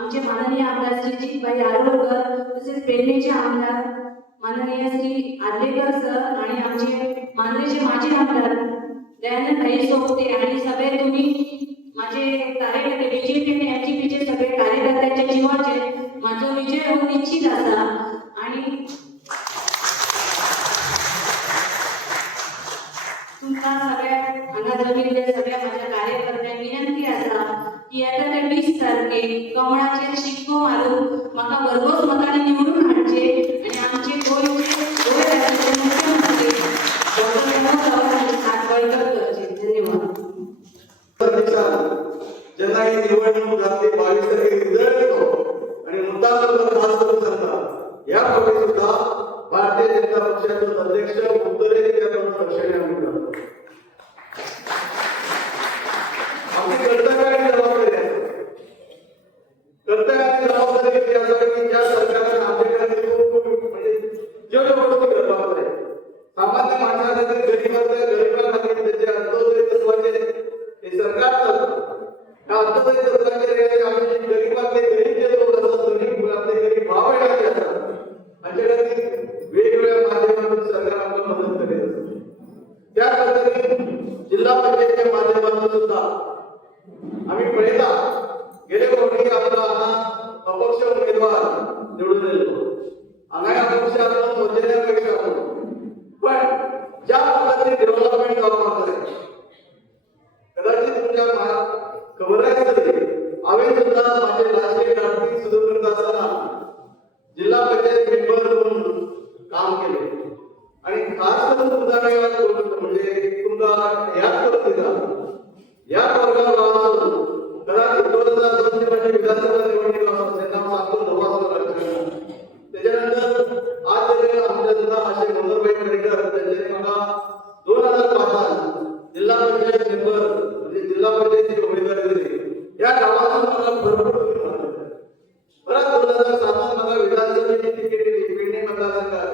आमचे माननीय आमदार श्री जितबाई आरोळकर, तसेच पेडणेचे आमदार माननीय श्री आर्लेकर सर आणि आमचे माननीय माजी आमदार दयानंद सोबते आणि सगळे तुम्ही माझे कार्यकर्ते बीजेपी आणि एमजीपीचे सगळे कार्यकर्त्यांच्या जीवाचे माझा विजय हो निश्चित असा आणि तुमचा सगळ्या हांगा जमिल्ले सगळ्या माझ्या कार्यकर्त्यांक विनंती असा की येत्या 20 तारखेक कमळाचेर शिक्को मारून म्हाका भरघोस मतांनी निवडून हाडचे आणि आमचे गोंय राज्याचे मुख्यमंत्री डॉक्टर मनोहर चव्हाण हात बळकट करचे. धन्यवाद. जेव्हा ही निवडणूक जाते 22 तारखेक रिझल्ट येतो आणि मुद्दा खास करून सांगता यापूर्वी सुद्धा भारतीय जनता पक्षाचे अध्यक्ष उत्तरे त्याकडून दर्शने आम्ही करतो. आमची कर्तव्याची जबाबदारी आहे. कर्तव्याची जबाबदारी ही असावी की ज्या सरकारने आमच्याकडे म्हणजे जेवढ्या गोष्टी करतात आहे सामान्य माणसाला गरीबांना त्याचे अंत्योदय तत्वाचे हे सरकार चालतं. या अंत्योदय तत्वाचे आम्ही गरीबातले गरीब जे लोक असतात गरीबातले गरीब भाव येणारे असतात आमच्याकडे वेगवेगळ्या माध्यमातून सरकार आपल्याला मदत करीत असते. त्या पद्धतीने जिल्हा पंचायतीच्या माध्यमातून सुद्धा आम्ही पहिला गेले वर्षी आपला अपक्ष उमेदवार निवडून दिलो. आम्ही अपक्ष आपण मोजण्यापेक्षा पण ज्या पद्धतीने डेव्हलपमेंट गावात आहे कदाचित तुमच्या खबर आहे आम्ही सुद्धा माझे राजकीय कारकीर्द सुरू करत असताना जिल्हा पंचायत मेंबर म्हणून काम केले आणि खास करून तुमचा म्हणजे तुमचा याच पद्धतीचा या वर्गावर कदाचित 2002 मध्ये विधानसभा निवडणूक त्यांना सांगतो त्याच्यानंतर आज आमच्या असे मनोहरभाई पडेकर त्यांच्याने मला 2005 जिल्हा पंचायत मेंबर म्हणजे जिल्हा पंचायतीचे उमेदवारी दिली. या गावातून मला भरपूर परत 2007 मला विधानसभेची तिकीट दिली पेडणे मतदारसंघात.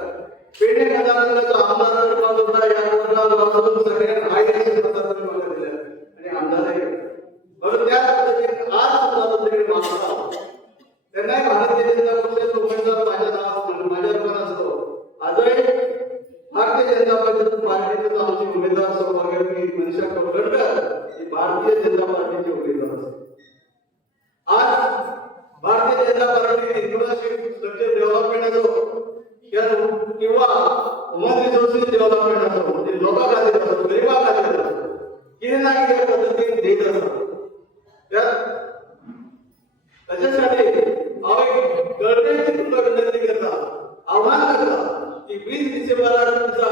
पेडणे मतदारसंघाचा आमदार होता या गावातून सगळ्यांना आयडेंटिटी मतदार मला दिले आणि आमदार आहे म्हणून त्या पद्धतीने आज सुद्धा तुमच्याकडे मागता त्यांनाही भारतीय जनता पक्षाचा उमेदवार माझ्या रूपात असतो. आजही भारतीय जनता पार्टीचा आमची उमेदवार सौभाग्यवती मनीषा कोलगडकर ही भारतीय जनता पार्टीची उमेदवार असते. आज Bharatiya Janata party infrastructure development असो किंवा ह्युमन रिसोर्सेस डेव्हलपमेंट असो म्हणजे लोकांखातीर असो गरिबा खातीर असो कितें ना कितें पद्धतीन देत असतात. त्याच्यासाठी हांव गरजेची तुमकां विनंती करता आव्हान करता की 20 डिसेंबराक तुमचा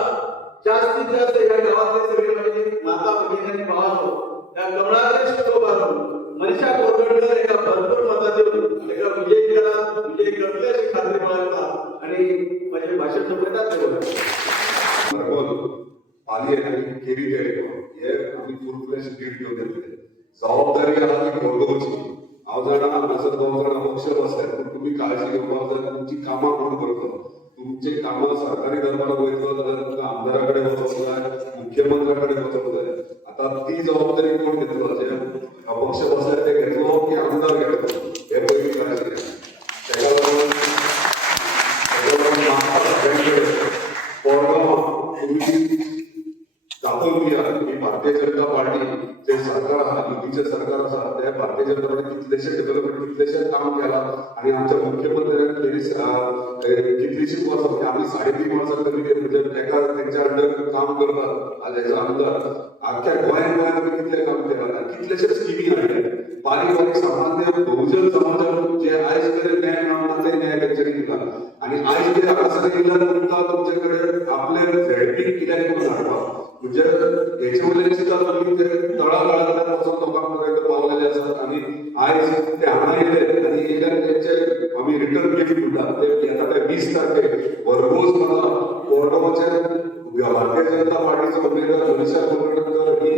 जास्तीत जास्त ह्या गावातले सगळे म्हणजे माता भगिनी आणि भावांनो त्या कमळाचे शिक्को मारून मनीषा कोलगडकर एका भरपूर मता देऊन एका विजयी करा विजयी करतले अशी खात्री बाळगता आणि माझे भाषण संपतात आली आणि केली हे आम्ही पूर्णपणे नीट घेऊन घेतले. जबाबदारी आम्ही बघवची हांव जाणा असं 2 जण अपक्ष बसताय पण तुम्ही काळजी घेवपाक तुमची कामां कोण करतो तुमचे कामं सरकारी दरबारात वयतलो जाल्यार तुमकां आमदाराकडे वचप जाय मुख्यमंत्र्याकडे वचप जाय. आता ती जबाबदारी कोण घेतलो जे अपक्ष बसले ते घेतलो की आमदार घेतलो हे पयली काळजी घ्या. तुम्ही दाखवून घ्या की भारतीय जनता पार्टी जे सरकार आहा युतीचे सरकार आसा ते भारतीय जनता पार्टी कितलेशे डेव्हलपमेंट कितलेशे काम केला आणि आमच्या मुख्यमंत्र्यान कितलीशीच वर्सां म्हणजे आम्ही 3.5 वर्सां तरी म्हणजे त्यांच्या अंडर काम करतात आल्याचा आमदार आख्या गोंयांत आमी कितले काम केला कितलेशे स्किमी हाडले बारीक बारीक सामान्य बहुजन समाजाक जे आयज मेरेन न्याय मेळना ते न्याय तेंच्यांनी दिला आणि आयज कितें हांगासर येयल्यार तुमकां तुमचे कडेन आपले झेडपी कित्याक करून हाडपाक म्हणजे हेचे वयल्यान सुद्दां तुमी ते तळागाळांतल्यान वचून लोकांक पर्यंत पावलेले आसात आणि आयज ते हांगा येयले आनी येयल्यार तेंचे आमी रिटर्न गिफ्ट म्हणटात ते येता ते 20 तारखेक वर्गोस मला कोर्डोमाचे भारतीय जनता पार्टीचो उमेदवार मनीषा कोलवणकर ही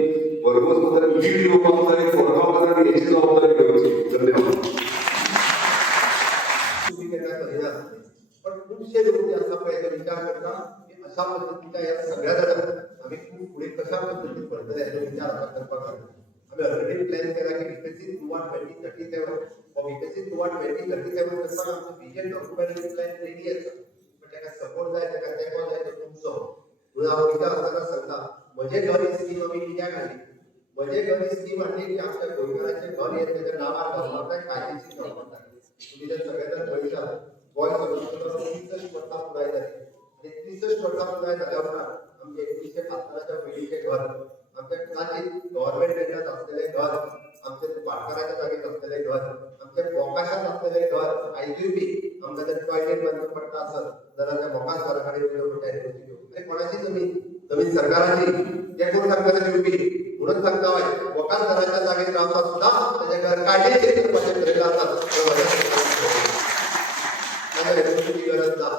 वर्गोस मध्ये लीड घेवपाक जाय कोर्डोमात आनी हेची जबाबदारी घेवची धन्यवाद पण खूपशे लोक जे असा प्रयत्न विचार करतात की अशा पद्धतीच्या या सगळ्या जणांना आम्ही खूप पुढे कशा पद्धतीने पडतले याचा विचार आता करपाक आम्ही ऑलरेडी प्लॅन केला की विकसित गोवा 2037 विकसित गोवा 2037 करताना आमचं विजन डॉक्युमेंट प्लॅन रेडी आसा पण त्याला सपोर्ट जाय त्याला तेंको जाय तो तुमचो म्हणून हांव विचार आसतना सांगता म्हजे घर ही स्कीम आमी कित्याक हाडली म्हजे घर ही स्कीम हाडली की आमच्या गोंयकारांचे घर येत तेच्या नांवार घालपाक कायदेशीर जावपाक जाय तुम्ही जर सगळे जण पळयतात गोंय सरकारान 63 वर्सां पुराय जाली आणि 63 वर्सां पुराय जाल्या उपरांत आमचे 1975च्या पिढीचे घर आमच्या ताची गव्हर्नमेंट एरियात असलेले घर आमचे पाटकाराच्या जागेत असलेले घर आमचे मोकाशात असलेले घर आयजूय बी आमकां जर टॉयलेट बंद पडटा आसत जाल्यार त्या मोकाश घराकडे येवचें पडटा आनी कोणाची जमीन सरकाराची ते कोण सांगता दिवपी म्हणून सांगता हांवें मोकाश घराच्या जागेत रावता सुद्धा तेजें घर कायदेशीर करपाचें थरयलें आसा गरज ना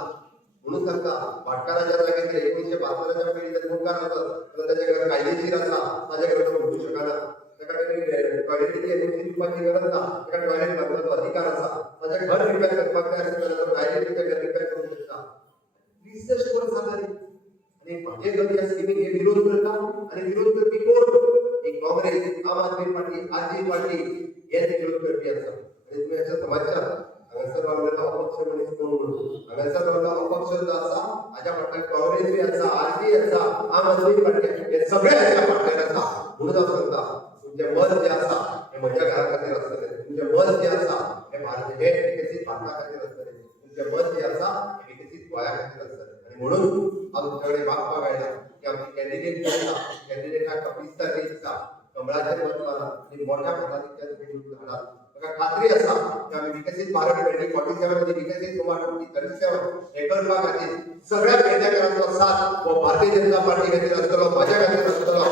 म्हणून सांगता भाटकाराच्या जागेचेर 1972च्या पिढीचे मुखार आसत जाल्यार तेजे घर कायदेशीर आसा ताजे कडेन तो म्हणूंक शकना ताका टॉयलेटीची एनओसी दिवपाची गरज ना ताका टॉयलेट बांदपाचो अधिकार आसा ताजें घर रिपेर करपाक जाय आसत जाल्यार तो डायरेक्ट घर रिपेर करूंक शकता 63 वर्सां जाली आणि म्हाजे घर ह्या स्किमीक हे विरोध करता आणि विरोध करपी कोण एक काँग्रेस आम आदमी पार्टी आरजेडी पार्टी हेच विरोध करपी आसा आणि तुमी अशें समजतात हांगासर रावलेलो अपक्ष मनीस कोण म्हणून हांगासर रावलेलो अपक्ष जो आसा हाच्या फाटल्यान काँग्रेस बी आसा आरजेडी आसा आम आदमी पार्टी हे सगळे हाच्या फाटल्यान आसा म्हणून हांव सांगता तुमचें मत जें आसा हें म्हज्या घरा खातीर आसतलें तुमचें मत जें आसा हें भारतीय विकसीत भारता खातीर आसतलें तुमचें मत जें आसा हें विकसीत गोंया खातीर आसतलें आनी म्हणून हांव तुमचे कडेन मागपाक आयला की आमची कॅन्डिडेट जो आसा कॅन्डिडेटाक 20 तारखेक दिसा कमळाचेर मत मारा आनी मोठ्या मताधिक्यान वेंचणूक लढा म्हाका खात्री आसा की आमी विकसीत भारत 2047 मध्ये विकसीत गोवा 2037 हे करपा खातीर सगळ्या पेडणेकरांचो साथ हो भारतीय जनता पार्टी खातीर आसतलो म्हाज्या खातीर आसतलो